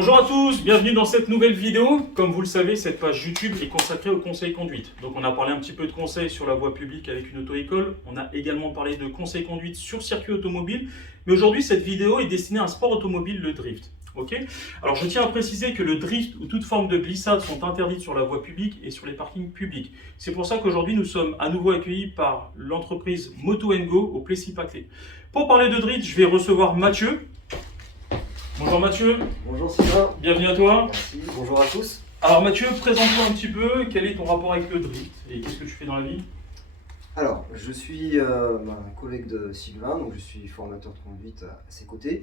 Bonjour à tous, bienvenue dans cette nouvelle vidéo. Comme vous le savez, cette page YouTube est consacrée au conseil conduite. Donc on a parlé un petit peu de conseils sur la voie publique avec une auto-école. On a également parlé de conseil conduite sur circuit automobile. Mais aujourd'hui, cette vidéo est destinée à un sport automobile, le drift. Ok. Alors je tiens à préciser que le drift ou toute forme de glissade sont interdites sur la voie publique et sur les parkings publics. C'est pour ça qu'aujourd'hui nous sommes à nouveau accueillis par l'entreprise Moto & Go au Plessis-Pâté. Pour parler de drift, je vais recevoir Mathieu. Bonjour Mathieu. Bonjour Sylvain. Bienvenue à toi. Merci, bonjour à tous. Alors Mathieu, présente-toi un petit peu, quel est ton rapport avec le drift et qu'est-ce que tu fais dans la vie? Alors, je suis un collègue de Sylvain, donc je suis formateur de conduite à ses côtés.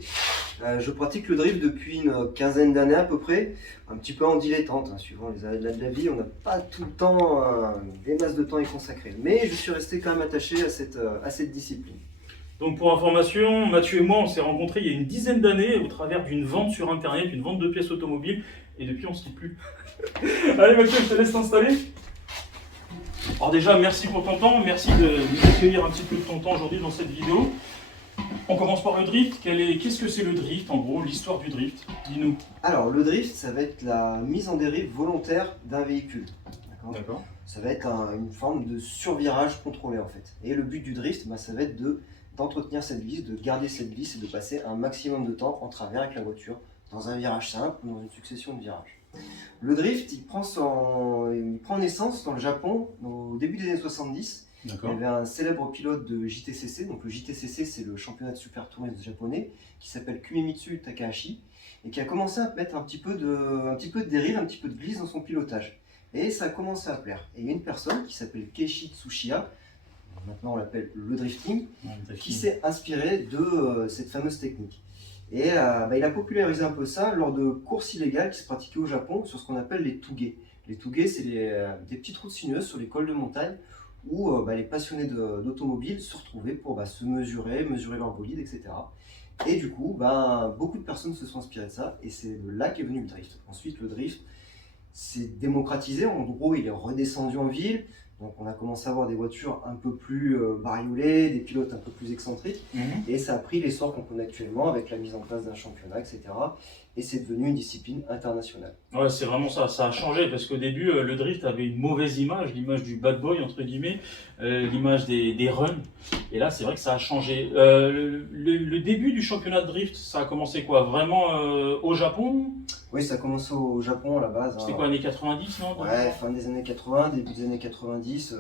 Je pratique le drift depuis une quinzaine d'années à peu près, un petit peu en dilettante, suivant les aléas de la vie. On n'a pas tout le temps, des masses de temps à y consacrer, mais je suis resté quand même attaché à cette discipline. Donc pour information, Mathieu et moi on s'est rencontrés il y a une dizaine d'années au travers d'une vente sur internet, une vente de pièces automobiles, et depuis on ne se quitte plus. Allez Mathieu, je te laisse t'installer. Alors déjà, merci pour ton temps, merci de nous accueillir un petit peu de ton temps aujourd'hui dans cette vidéo. On commence par le drift. Qu'est-ce que c'est le drift en gros, l'histoire du drift? Dis-nous. Alors, le drift, ça va être la mise en dérive volontaire d'un véhicule. D'accord. Ça va être une forme de survirage contrôlé en fait. Et le but du drift, ça va être d'entretenir cette glisse, de garder cette glisse et de passer un maximum de temps en travers avec la voiture, dans un virage simple ou dans une succession de virages. Le drift, il prend naissance dans le Japon au début des années 70. Il y avait un célèbre pilote de JTCC, donc le JTCC c'est le championnat de super tourisme japonais, qui s'appelle Kuemitsu Takahashi, et qui a commencé à mettre un petit peu de dérive, un petit peu de glisse dans son pilotage. Et ça a commencé à plaire. Et il y a une personne qui s'appelle Keiichi Tsuchiya, maintenant on l'appelle le drifting, qui s'est inspiré de cette fameuse technique. Et il a popularisé un peu ça lors de courses illégales qui se pratiquaient au Japon sur ce qu'on appelle les touge. Les touge, c'est des petites routes sinueuses sur les cols de montagne où les passionnés d'automobile se retrouvaient pour se mesurer leur bolide, etc. Et du coup, beaucoup de personnes se sont inspirées de ça et c'est de là qu'est venu le drift. Ensuite, le drift s'est démocratisé, en gros il est redescendu en ville, donc on a commencé à avoir des voitures un peu plus bariolées, des pilotes un peu plus excentriques, et ça a pris l'essor qu'on connaît actuellement avec la mise en place d'un championnat, etc. Et c'est devenu une discipline internationale. Ouais, c'est vraiment ça, ça a changé parce qu'au début le drift avait une mauvaise image, l'image du bad boy entre guillemets, l'image des runs, et là c'est vrai que ça a changé. Le début du championnat de drift, ça a commencé quoi? Vraiment au Japon? Oui, ça a commencé au Japon à la base. C'était quoi, années 90, non? Ouais, fin des années 80, début des années 90,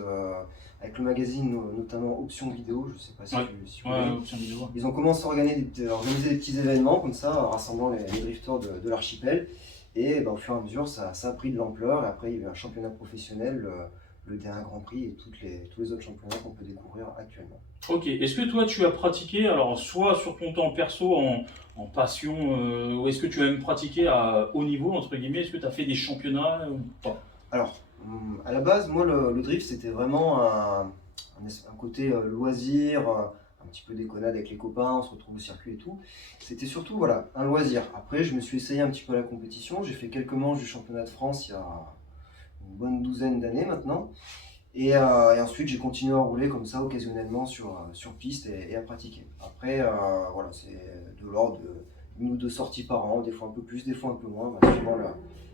avec le magazine notamment Option Vidéo, je ne sais pas si tu connais. Option Vidéo. Ils ont commencé à organiser des petits événements comme ça, rassemblant les drifters de l'archipel. Et au fur et à mesure, ça a pris de l'ampleur. Et après, il y a eu un championnat professionnel, le dernier Grand Prix et tous les autres championnats qu'on peut découvrir actuellement. Ok, est-ce que toi tu as pratiqué, alors soit sur ton temps perso en passion, ou est-ce que tu as même pratiqué à haut niveau, entre guillemets, est-ce que tu as fait des championnats ou pas? Alors, à la base, moi le drift c'était vraiment un côté loisir, un petit peu déconnade avec les copains, on se retrouve au circuit et tout. C'était surtout un loisir. Après, je me suis essayé un petit peu à la compétition, j'ai fait quelques manches du championnat de France il y a une bonne douzaine d'années maintenant. Et ensuite, j'ai continué à rouler comme ça occasionnellement sur piste et à pratiquer. Après, c'est de l'ordre de 1 ou 2 sorties par an, des fois un peu plus, des fois un peu moins, suivant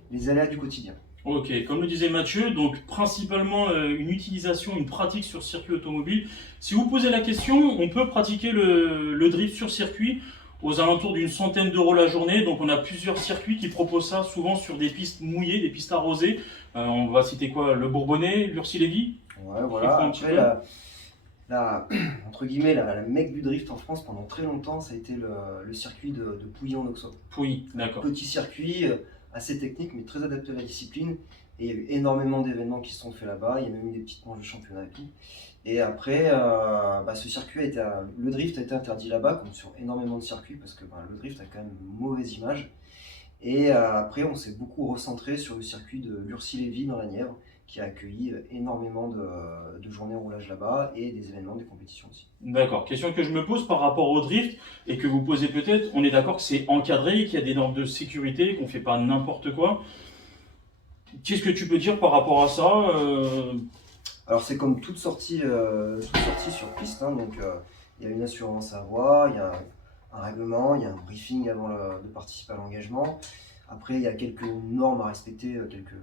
les aléas du quotidien. Ok, comme le disait Mathieu, donc principalement une utilisation, une pratique sur circuit automobile. Si vous posez la question, on peut pratiquer le drift sur circuit aux alentours d'une centaine d'euros la journée. Donc on a plusieurs circuits qui proposent ça, souvent sur des pistes mouillées, des pistes arrosées. On va citer quoi? Le Bourbonnais, l'Ursi-Lévy? Ouais, voilà. Après, entre guillemets, la mecque du drift en France pendant très longtemps, ça a été le circuit de Pouilly en Auxonne. Pouilly, d'accord. Petit circuit, assez technique, mais très adapté à la discipline. Et il y a eu énormément d'événements qui se sont faits là-bas. Il y a même eu des petites manches de championnat et tout. Et après, ce circuit le drift a été interdit là-bas, comme sur énormément de circuits, parce que le drift a quand même une mauvaise image. Et après, on s'est beaucoup recentré sur le circuit de l'Ursi-Lévy dans la Nièvre, qui a accueilli énormément de journées de roulage là-bas et des événements, des compétitions aussi. D'accord. Question que je me pose par rapport au drift et que vous posez peut-être, on est d'accord que c'est encadré, qu'il y a des normes de sécurité, qu'on ne fait pas n'importe quoi. Qu'est-ce que tu peux dire par rapport à ça? Alors c'est comme toute sortie sur piste, donc il y a une assurance à avoir, il y a un règlement, il y a un briefing avant de participer à l'engagement. Après, il y a quelques normes à respecter, quelques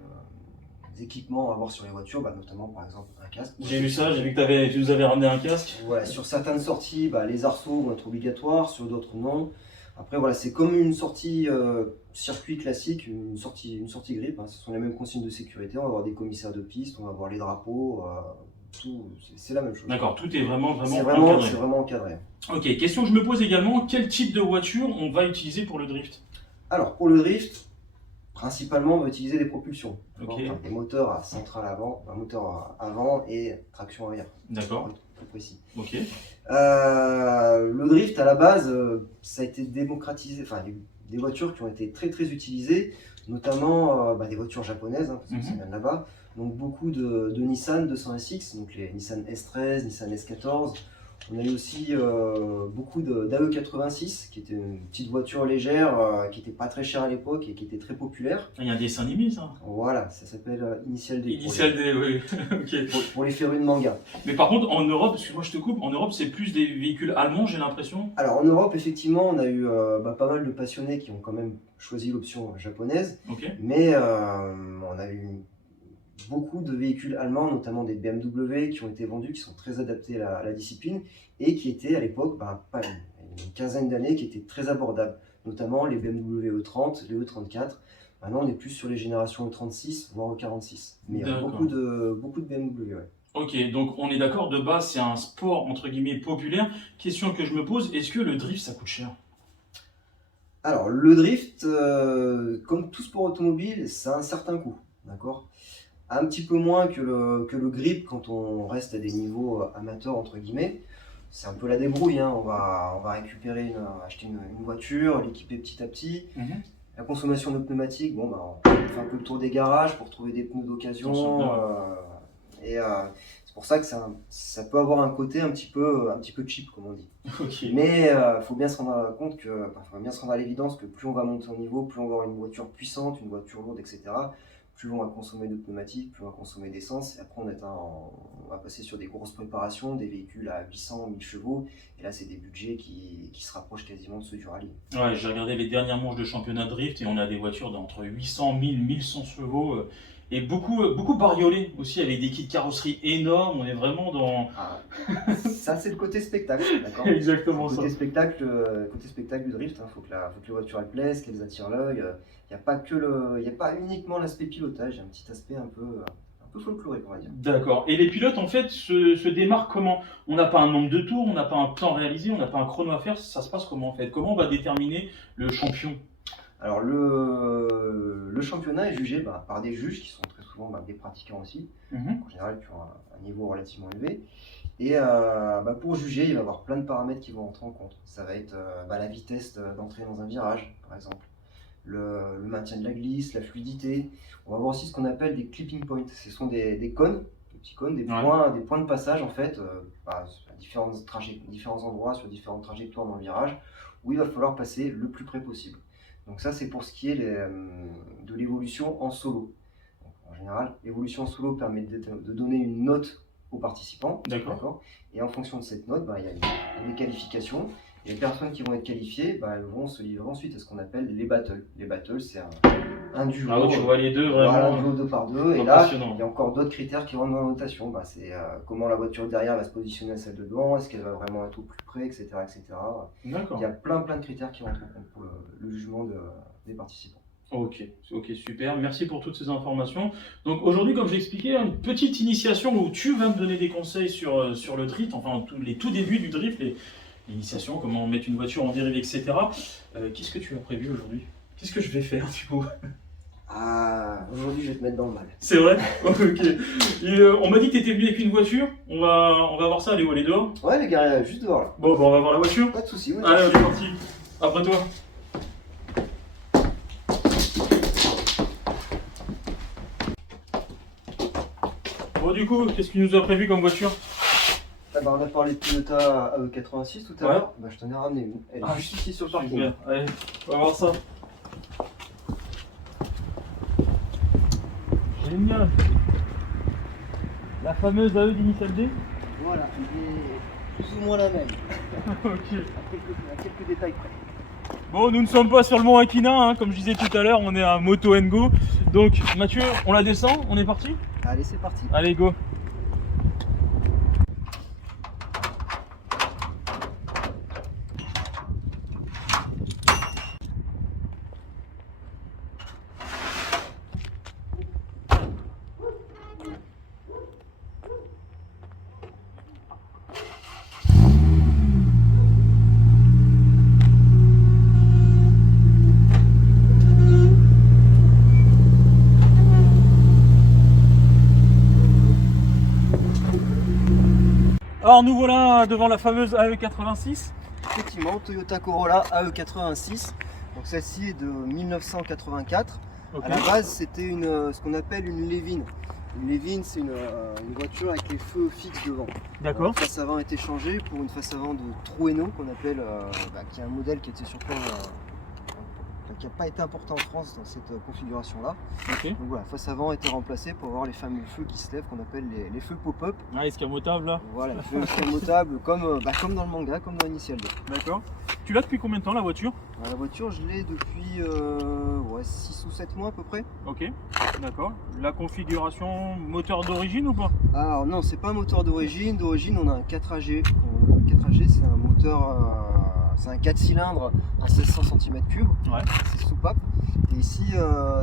équipements à avoir sur les voitures, notamment par exemple un casque. J'ai vu ça, j'ai vu que tu nous avais ramené un casque. Voilà, sur certaines sorties, les arceaux vont être obligatoires, sur d'autres non. Après, voilà, c'est comme une sortie circuit classique, une sortie grip. Ce sont les mêmes consignes de sécurité. On va avoir des commissaires de piste, on va avoir les drapeaux, tout, c'est la même chose. D'accord, tout est vraiment encadré. c'est vraiment encadré. Ok, question que je me pose également, quel type de voiture on va utiliser pour le drift? Alors, pour le drift, principalement, on va utiliser des propulsions. Okay. Des moteurs à centrale avant, un moteur avant et traction arrière. D'accord. Plus précis. Ok. Le drift, à la base, ça a été démocratisé. Enfin, des voitures qui ont été très très utilisées, notamment des voitures japonaises, parce que ça vient de là-bas. Donc beaucoup de Nissan 200SX, donc les Nissan S13, Nissan S14. On a eu aussi beaucoup d'AE86, qui était une petite voiture légère, qui n'était pas très chère à l'époque et qui était très populaire. Il y a un dessin animé, ça. Voilà, ça s'appelle Initial D. Initial D, oui. Okay. Pour les férus de manga. Mais par contre, en Europe, excuse-moi je te coupe, en Europe c'est plus des véhicules allemands, j'ai l'impression. Alors en Europe, effectivement, on a eu pas mal de passionnés qui ont quand même choisi l'option japonaise. Okay. Mais on a eu beaucoup de véhicules allemands, notamment des BMW, qui ont été vendus, qui sont très adaptés à la discipline et qui étaient à l'époque, pas une quinzaine d'années, qui étaient très abordables, notamment les BMW E30, les E34. Maintenant, on est plus sur les générations E36, voire E46. Mais il y a beaucoup de BMW. Ouais. Ok, donc on est d'accord, de base, c'est un sport entre guillemets populaire. Question que je me pose, est-ce que le drift ça coûte cher? Alors, le drift, comme tout sport automobile, ça a un certain coût. D'accord ? Un petit peu moins que le grip quand on reste à des niveaux amateurs entre guillemets. C'est un peu la débrouille, hein. On va acheter une voiture, l'équiper petit à petit. La consommation de pneumatiques, on fait un peu le tour des garages pour trouver des pneus d'occasion. C'est pour ça que ça peut avoir un côté un petit peu cheap, comme on dit. Okay. Mais il faut bien se rendre compte faut bien se rendre à l'évidence que plus on va monter en niveau, plus on va avoir une voiture puissante, une voiture lourde, etc. Plus on va consommer de pneumatiques, plus on va consommer d'essence. Et après, on va passer sur des grosses préparations, des véhicules à 800, 1000 chevaux. Et là, c'est des budgets qui se rapprochent quasiment de ceux du rallye. Ouais, j'ai regardé les dernières manches de championnat de drift et on a des voitures d'entre 800, 1000, 1100 chevaux. Et beaucoup bariolées aussi, avec des kits de carrosserie énormes. On est vraiment dans... Ça, c'est le côté spectacle, d'accord. Exactement ça. Côté spectacle du drift, faut que les voitures elles plaisent, qu'elles attirent l'œil. Il n'y a pas uniquement l'aspect pilotage, il y a un petit aspect un peu folklorique, on va dire. D'accord. Et les pilotes, en fait, se démarquent comment? On n'a pas un nombre de tours, on n'a pas un temps réalisé, on n'a pas un chrono à faire. Ça se passe comment, en fait? Comment on va déterminer le champion? Alors, le championnat est jugé par des juges qui sont très souvent des pratiquants aussi, en général qui ont un niveau relativement élevé. Et pour juger, il va y avoir plein de paramètres qui vont entrer en compte. Ça va être la vitesse d'entrée dans un virage, par exemple. Le maintien de la glisse, la fluidité. On va voir aussi ce qu'on appelle des clipping points. Ce sont des cônes, des petits cônes, des points de passage en fait, à différents endroits, sur différentes trajectoires dans le virage, où il va falloir passer le plus près possible. Donc ça, c'est pour ce qui est de l'évolution en solo. Donc, en général, l'évolution en solo permet de donner une note aux participants. D'accord. Et en fonction de cette note, il y a des qualifications. Et les personnes qui vont être qualifiées, elles vont se livrer ensuite à ce qu'on appelle les battles. Les battles, c'est un duo. Ah ouais, tu vois les deux vraiment. Voilà, un duo 2 par 2. Et là, il y a encore d'autres critères qui rentrent dans la notation. C'est comment la voiture derrière va se positionner à celle de devant, est-ce qu'elle va vraiment être au plus près, etc. D'accord. Il y a plein de critères qui rentrent en compte pour le jugement des participants. Ok, super. Merci pour toutes ces informations. Donc aujourd'hui, comme j'ai expliqué, une petite initiation où tu vas me donner des conseils sur le drift, enfin les tout débuts du drift, l'initiation, comment mettre une voiture en dérive, etc. Qu'est-ce que tu as prévu aujourd'hui? Qu'est-ce que je vais faire du coup? Aujourd'hui, je vais te mettre dans le mal. C'est vrai? Ok. Et, on m'a dit que tu étais venu avec une voiture. On va voir ça. Allez, où elle est dehors? Ouais, les gars, juste dehors là. Bon, on va voir la voiture. Pas de soucis. Ouais, allez, on est parti. Après toi. Bon, du coup, qu'est-ce qu'il nous a prévu comme voiture? On a parlé de Toyota AE86 tout à l'heure. Je t'en ai ramené une. Elle est juste ici sur le parking. Super. Allez, on va voir ça. Génial. La fameuse AE d'Initial D. Voilà, elle est plus ou moins la même. Ok. À quelques détails près. Bon, nous ne sommes pas sur le mont Aquina, hein, comme je disais tout à l'heure, on est à Moto & Go. Donc Mathieu, on la descend, on est parti? Allez, c'est parti. Allez, go. Alors nous voilà devant la fameuse AE86. Effectivement, Toyota Corolla AE86. Donc celle-ci est de 1984. Ok. À la base, c'était ce qu'on appelle une Levin. Une Levin, c'est une voiture avec les feux fixes devant. D'accord. La face avant a été changée pour une face avant de Trueno qu'on appelle, qui est un modèle qui était surtout qui n'a pas été importé en France dans cette configuration-là. Ok. Donc voilà, face avant a été remplacée pour avoir les fameux feux qui se lèvent qu'on appelle les feux pop-up. Ah, escamotable là. Voilà, les feux escamotables comme dans le manga, comme dans l'initial. D'accord. Tu l'as depuis combien de temps la voiture? La voiture, je l'ai depuis 6 ou 7 mois à peu près. Ok, d'accord. La configuration moteur d'origine ou pas? Alors non, c'est pas un moteur d'origine. D'origine, on a un 4AG. Le 4AG, c'est un moteur, c'est un 4 cylindres à 1600 cm3. Ouais. C'est soupape. Et ici,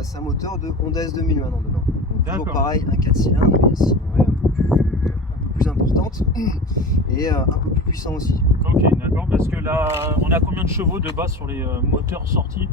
c'est un moteur de Honda S2000 maintenant dedans. Donc, toujours D'accord. pareil, un 4 cylindres, mais ici, un peu plus importante et un peu plus puissant aussi. Ok, d'accord. Parce que là, on a combien de chevaux de base sur les moteurs sortis?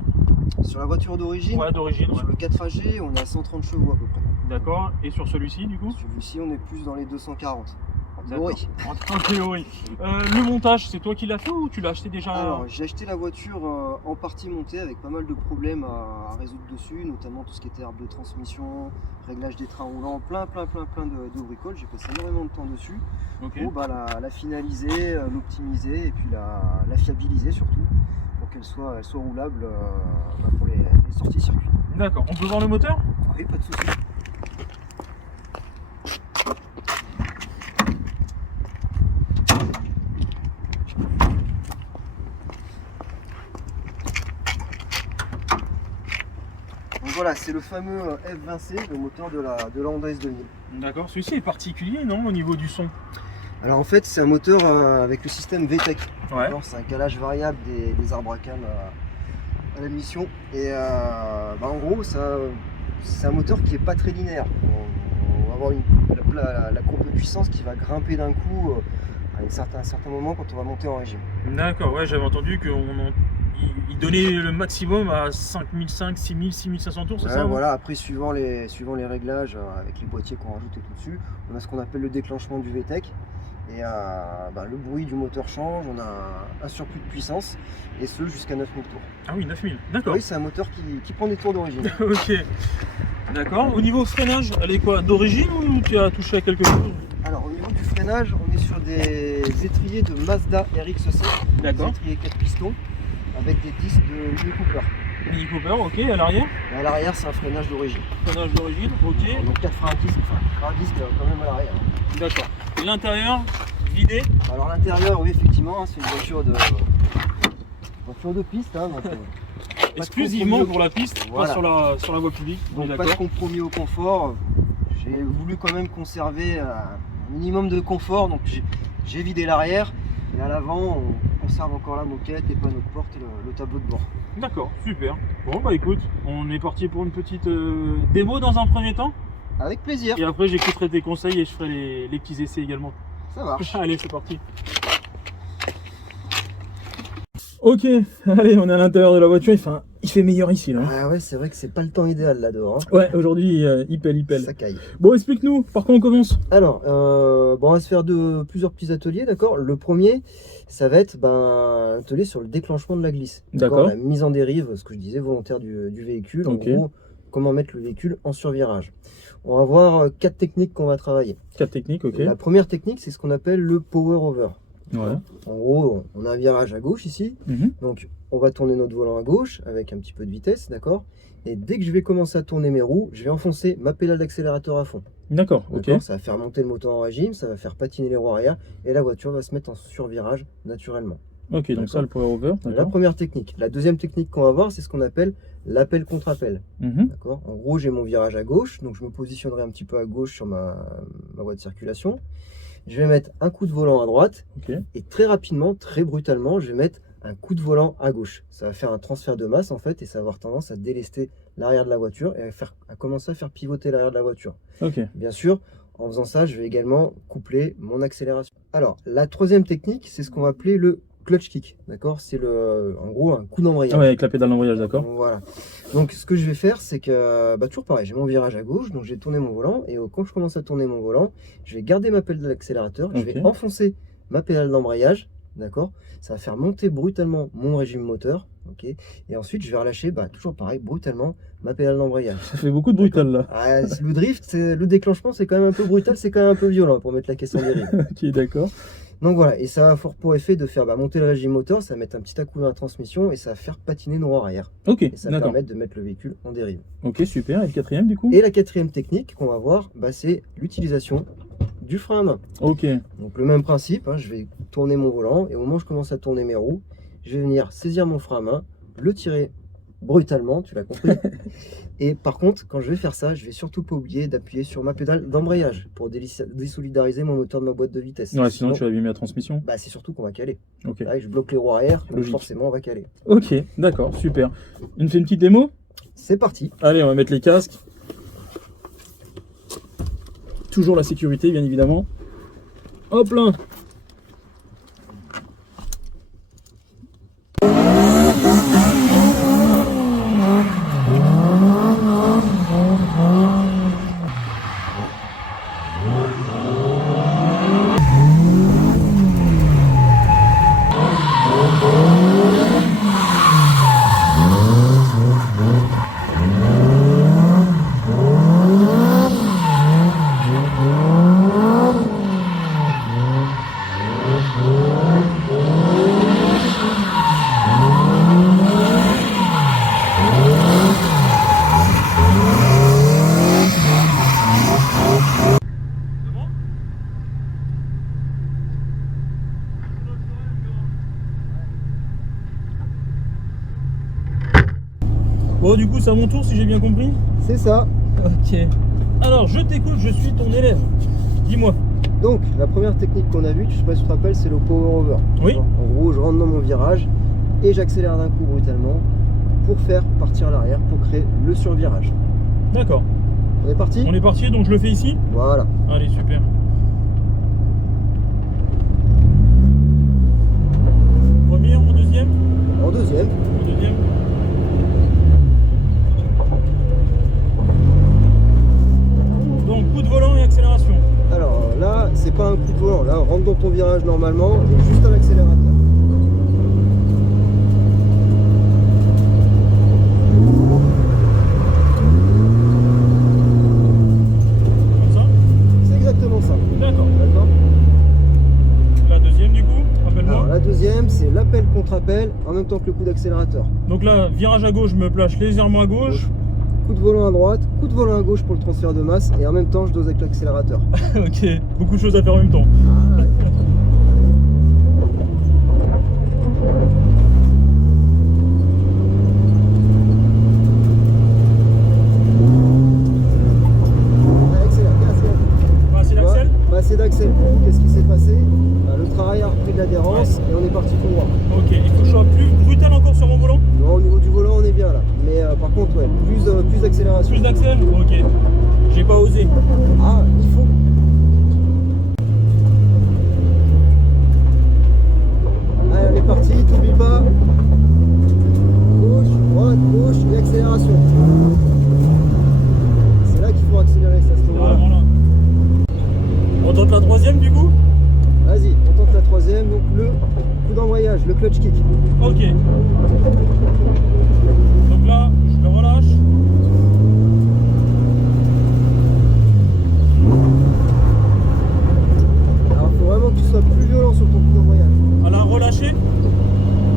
Sur la voiture d'origine, Ouais, d'origine. Ouais. sur le 4AG, on est à 130 chevaux à peu près. D'accord. Et sur celui-ci, du coup? Celui-ci, on est plus dans les 240. En D'accord. théorie. En théorie. Le montage, c'est toi qui l'as fait ou tu l'as acheté déjà? Alors, j'ai acheté la voiture en partie montée avec pas mal de problèmes à résoudre dessus, notamment tout ce qui était arbre de transmission, réglage des trains roulants, plein de bricoles. J'ai passé énormément de temps dessus Ok. pour la finaliser, l'optimiser et puis la fiabiliser surtout pour qu'elle soit roulable pour les sorties circuit. D'accord. On peut voir le moteur? Oui, pas de souci. Donc voilà, c'est le fameux F20C, le moteur de la Honda S2000. D'accord. Celui-ci est particulier, non, au niveau du son? Alors en fait, c'est un moteur avec le système VTEC. Ouais. C'est un calage variable des arbres à cam à la mission. Et en gros, c'est un moteur qui n'est pas très linéaire. On va avoir la courbe de puissance qui va grimper d'un coup à un certain moment quand on va monter en régime. D'accord, ouais, j'avais entendu qu'il donnait le maximum à 5500, 6000, 6500 tours, c'est Ouais, ça? voilà, après suivant les réglages avec les boîtiers qu'on rajoute et tout dessus, on a ce qu'on appelle le déclenchement du VTEC. Et le bruit du moteur change, on a un surplus de puissance, et ce jusqu'à 9000 tours. Ah oui, 9000, d'accord. Oui, c'est un moteur qui prend des tours d'origine. Ok, d'accord. Au niveau freinage, elle est quoi? D'origine ou tu as touché à quelque chose? Alors au niveau du freinage, on est sur des étriers de Mazda RX-7, des D'accord. étriers 4 pistons, avec des disques de Mini Cooper. Mini Cooper, ok, à l'arrière? Et à l'arrière, c'est un freinage d'origine. Freinage d'origine, ok. Donc 4 freins à disque, quand même à l'arrière. D'accord. L'intérieur, vidé? Alors l'intérieur, oui, effectivement, c'est une voiture de piste. Donc, Exclusivement pour la piste, Voilà. pas sur la voie publique. On est Donc pas de d'accord. compromis au confort. J'ai voulu quand même conserver un minimum de confort, donc j'ai vidé l'arrière. Et à l'avant, on conserve encore la moquette, les panneaux de porte et le tableau de bord. D'accord, super. Bon bah écoute, on est parti pour une petite démo dans un premier temps. Avec plaisir, Et après j'écouterai tes conseils et je ferai les petits essais également. ça marche. Allez, c'est parti. Ok, allez, on est à l'intérieur de la voiture, il fait meilleur ici là. Ouais, c'est vrai que c'est pas le temps idéal là dehors. Ouais, aujourd'hui, il pèle. Ça caille. Bon, explique-nous, par quoi on commence? Alors, on va se faire plusieurs petits ateliers, d'accord. Le premier, ça va être un atelier sur le déclenchement de la glisse. D'accord. La mise en dérive, ce que je disais, volontaire du véhicule. Ok. En gros, comment mettre le véhicule en survirage. On va voir 4 techniques qu'on va travailler. 4 techniques, ok. La première technique, c'est ce qu'on appelle le power over. Ouais. En gros, on a un virage à gauche ici. Donc, on va tourner notre volant à gauche avec un petit peu de vitesse, d'accord. Et dès que je vais commencer à tourner mes roues, je vais enfoncer ma pédale d'accélérateur à fond. D'accord, ok. D'accord, ça va faire monter le moteur en régime, ça va faire patiner les roues arrière et la voiture va se mettre en survirage naturellement. Ok, donc ça, le power over. La première technique. La deuxième technique qu'on va voir, c'est ce qu'on appelle l'appel contre appel. D'accord. En gros, j'ai mon virage à gauche, donc je me positionnerai un petit peu à gauche sur ma voie de circulation. Je vais mettre un coup de volant à droite et très rapidement, très brutalement, je vais mettre un coup de volant à gauche. Ça va faire un transfert de masse en fait et ça va avoir tendance à délester l'arrière de la voiture et à commencer à faire pivoter l'arrière de la voiture. Bien sûr, en faisant ça, je vais également coupler mon accélération. Alors, la troisième technique, c'est ce qu'on va appeler le clutch kick, d'accord? C'est en gros un coup d'embrayage. Ouais, avec la pédale d'embrayage, d'accord. Voilà. Donc, ce que je vais faire, c'est que, toujours pareil, j'ai mon virage à gauche, donc j'ai tourné mon volant, et quand je commence à tourner mon volant, je vais garder ma pédale d'accélérateur, je vais enfoncer ma pédale d'embrayage, d'accord? Ça va faire monter brutalement mon régime moteur, ok? Et ensuite, je vais relâcher, toujours pareil, brutalement, ma pédale d'embrayage. Ça fait beaucoup de brutal là. Ah, le drift, le déclenchement, c'est quand même un peu brutal, c'est quand même un peu violent pour mettre la caisse en dérive. Ok, d'accord. Donc voilà, et ça a fort pour effet de faire monter le régime moteur, ça va mettre un petit à coup dans la transmission et ça va faire patiner nos roues arrière. Ok, et ça va permettre de mettre le véhicule en dérive. Ok, super. Et le quatrième du coup? Et la quatrième technique qu'on va voir, c'est l'utilisation du frein à main. Ok. Donc le même principe, je vais tourner mon volant et au moment où je commence à tourner mes roues, je vais venir saisir mon frein à main, le tirer brutalement, tu l'as compris. Et par contre, quand je vais faire ça, je vais surtout pas oublier d'appuyer sur ma pédale d'embrayage pour désolidariser mon moteur de ma boîte de vitesse. Ouais, sinon tu vas abîmer la transmission. C'est surtout qu'on va caler. Ok. Là, je bloque les roues arrière, donc forcément on va caler. Ok, d'accord, super. On fait une petite démo? C'est parti. Allez, on va mettre les casques. Toujours la sécurité, bien évidemment. Hop là. Bon, du coup, c'est à mon tour si j'ai bien compris? C'est ça. Ok. Alors, je t'écoute, je suis ton élève. Dis-moi. Donc, la première technique qu'on a vue, je sais pas si tu te rappelles, c'est le power over. Oui. En gros, je rentre dans mon virage et j'accélère d'un coup brutalement pour faire partir l'arrière, pour créer le survirage. D'accord. On est parti? On est parti, donc je le fais ici? Voilà. Allez, super. Premier ou deuxième? En deuxième. En deuxième. Donc, coup de volant et accélération. Alors là, c'est pas un coup de volant. Là, on rentre dans ton virage normalement et juste à l'accélérateur. Comme ça? C'est exactement ça. D'accord. D'accord. La deuxième, du coup, rappelle-moi. Alors la deuxième, c'est l'appel contre appel en même temps que le coup d'accélérateur. Donc là, virage à gauche, je me place légèrement à gauche. Coup de volant à droite, coup de volant à gauche pour le transfert de masse et en même temps je dose avec l'accélérateur. Ok, beaucoup de choses à faire en même temps. Ah, ouais. C'est l'axel? C'est d'accel. Qu'est-ce qui s'est passé? Le travail a repris de l'adhérence et on est parti tout droit. Ok, il faut que je sois plus brutal encore sur mon volant? Non, au niveau du volant on est bien là. Mais par contre ouais, plus d'accélération. Plus d'axel? Ok. J'ai pas osé. Ah, il faut. Allez, on est parti, t'oublies pas. Gauche, droite, gauche et accélération. C'est là qu'il faut accélérer, ça se Ah, voilà. On tente la troisième du coup? Vas-y, on tente la troisième, donc le coup d'embrayage, le clutch kick. Ok. Donc là, je le relâche. Alors il faut vraiment que tu sois plus violent sur ton coup d'embrayage. À la relâcher?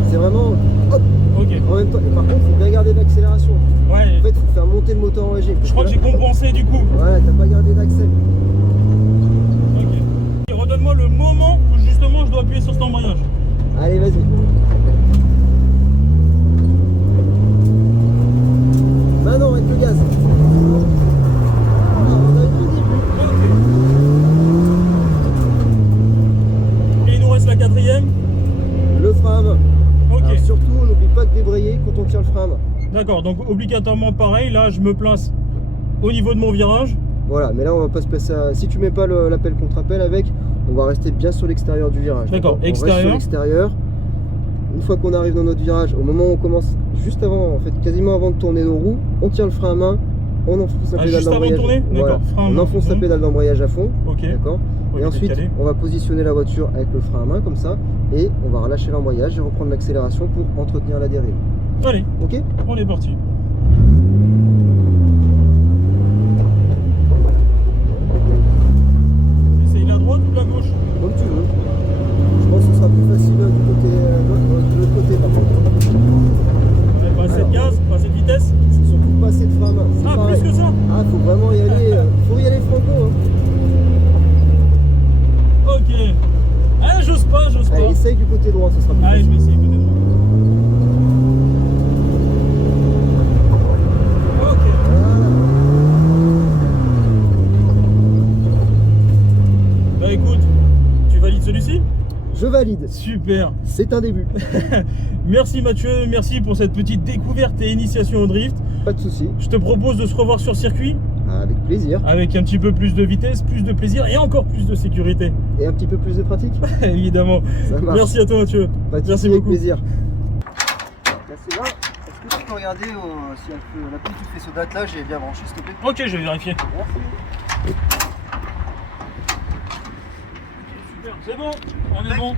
C'est vraiment hop. Ok. En même temps, et par contre, il faut bien garder l'accélération. Ouais. En fait, il faut faire monter le moteur en régime. Je crois que j'ai compensé du coup. Voilà, t'as pas gardé d'accès. Ok. Et redonne-moi le moment où justement je dois appuyer sur cet embrayage. Allez, vas-y. Maintenant, avec le gaz. On a eu le début. Et il nous reste la quatrième. Le frein à main. Ok. Alors, surtout, on n'oublie pas de débrayer quand on tient le frein à main. D'accord, donc obligatoirement pareil, là je me place au niveau de mon virage. Voilà, mais là on va pas se passer à... Si tu mets pas l'appel contre-appel avec, on va rester bien sur l'extérieur du virage. D'accord, On reste sur extérieur. l'extérieur. Une fois qu'on arrive dans notre virage, au moment où on commence, juste avant, en fait, quasiment avant de tourner nos roues, on tient le frein à main, on enfonce la pédale juste avant de d'embrayage. tourner. D'accord, frein à On main. enfonce la pédale d'embrayage à fond, Ok. d'accord. Ok, Et ensuite, décalé. on va positionner la voiture avec le frein à main comme ça, et on va relâcher l'embrayage et reprendre l'accélération pour entretenir la dérive. Allez, Ok? on est parti. Essaye la droite ou la gauche? Comme tu veux. Je pense que ce sera plus facile de l'autre côté par contre. Ouais, pas assez de gaz, pas assez de vitesse. C'est surtout pas assez de frein à main. C'est Ah, pareil. plus que ça? Ah, faut vraiment y aller. Faut y aller franco. Hein. Ok. Ah, j'ose pas, j'ose pas. Allez, essaye du côté droit, ce sera plus Allez, je facile. vais essayer peut-être. Ok. Voilà. Bah écoute, tu valides celui-ci? Je valide. Super. C'est un début. Merci Mathieu, merci pour cette petite découverte et initiation au drift. Pas de souci. Je te propose de se revoir sur circuit Avec plaisir. avec un petit peu plus de vitesse, plus de plaisir et encore plus de sécurité. Et un petit peu plus de pratique. Évidemment. Ça marche. Merci à toi Mathieu. Pas de Merci souci, avec beaucoup. plaisir. Là, c'est là. Est-ce que tu peux regarder si la pile qui fait ce date-là, j'ai bien branché, s'il te plaît? Ok, je vais vérifier. Merci. Super, c'est bon, on est bon.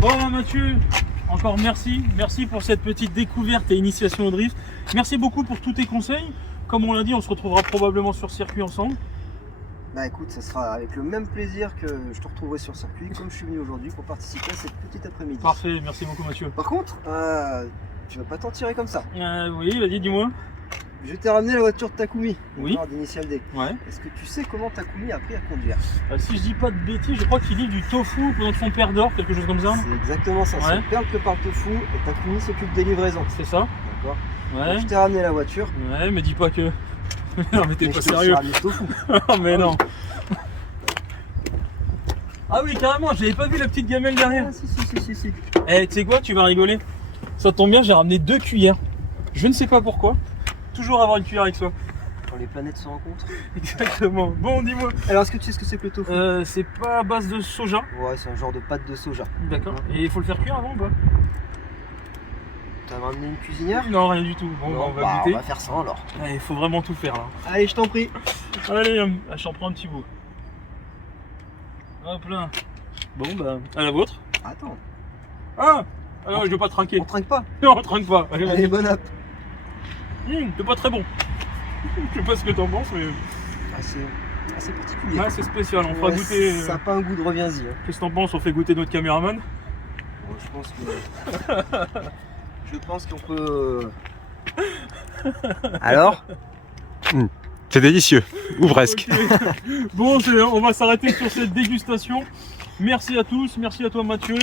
Bon Mathieu, encore merci. Merci pour cette petite découverte et initiation au drift. Merci beaucoup pour tous tes conseils. Comme on l'a dit, on se retrouvera probablement sur circuit ensemble. Bah écoute, ça sera avec le même plaisir que je te retrouverai sur circuit, comme je suis venu aujourd'hui pour participer à cette petite après-midi. Parfait, merci beaucoup Mathieu. Par contre, tu vas pas t'en tirer comme ça. Oui, vas-y, dis-moi. Je t'ai ramené la voiture de Takumi, Oui. d'Initial D. Ouais. Est-ce que tu sais comment Takumi a appris à conduire? Si je dis pas de bêtises, je crois qu'il livre du tofu pendant son père d'or, quelque chose comme ça. C'est exactement ça, Ouais. c'est le père qui prépare le tofu et Takumi s'occupe des livraisons. C'est ça? D'accord. Ouais. Donc, je t'ai ramené la voiture. Ouais, mais dis pas que. Non, mais t'es mais pas je te sérieux. ramené le tofu. Oh, mais non. Ah oui, carrément, j'avais pas vu la petite gamelle derrière. Ah, si. Eh, tu sais quoi, tu vas rigoler. Ça tombe bien, j'ai ramené 2 cuillères. Je ne sais pas pourquoi. Toujours avoir une cuillère avec soi. Quand les planètes se rencontrent. Exactement. Bon, dis-moi. Alors, est-ce que tu sais ce que c'est que le tofu? C'est pas à base de soja. Ouais, c'est un genre de pâte de soja. D'accord. Et il faut le faire cuire avant ou pas? T'as ramené une cuisinière? Non, rien du tout. Bon, Non, bah, on va bah, goûter. on va faire ça alors. Il faut vraiment tout faire là. Allez, je t'en prie. Allez, je t'en prends un petit bout. Hop là. Bon, bah, à la vôtre. Attends, Ah non, je vais pas trinquer. on trinque pas. Non, on trinque pas. Allez, vas-y. Allez, bonne app. C'est pas très bon. Je sais pas ce que t'en penses, mais Assez particulier. ouais, c'est spécial. On fera Ouais, goûter. Ça n'a pas un goût de reviens-y. Hein. Qu'est-ce que t'en penses? On fait goûter notre caméraman. Bon, je pense qu'on peut. Alors? C'est délicieux, ou presque. Ok. Bon, on va s'arrêter sur cette dégustation. Merci à tous, merci à toi Mathieu,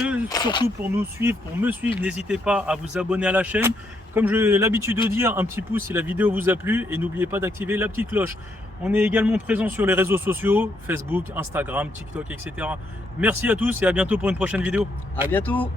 surtout pour nous suivre, pour me suivre, n'hésitez pas à vous abonner à la chaîne. Comme j'ai l'habitude de dire, un petit pouce si la vidéo vous a plu et n'oubliez pas d'activer la petite cloche. On est également présent sur les réseaux sociaux, Facebook, Instagram, TikTok, etc. Merci à tous et à bientôt pour une prochaine vidéo. À bientôt.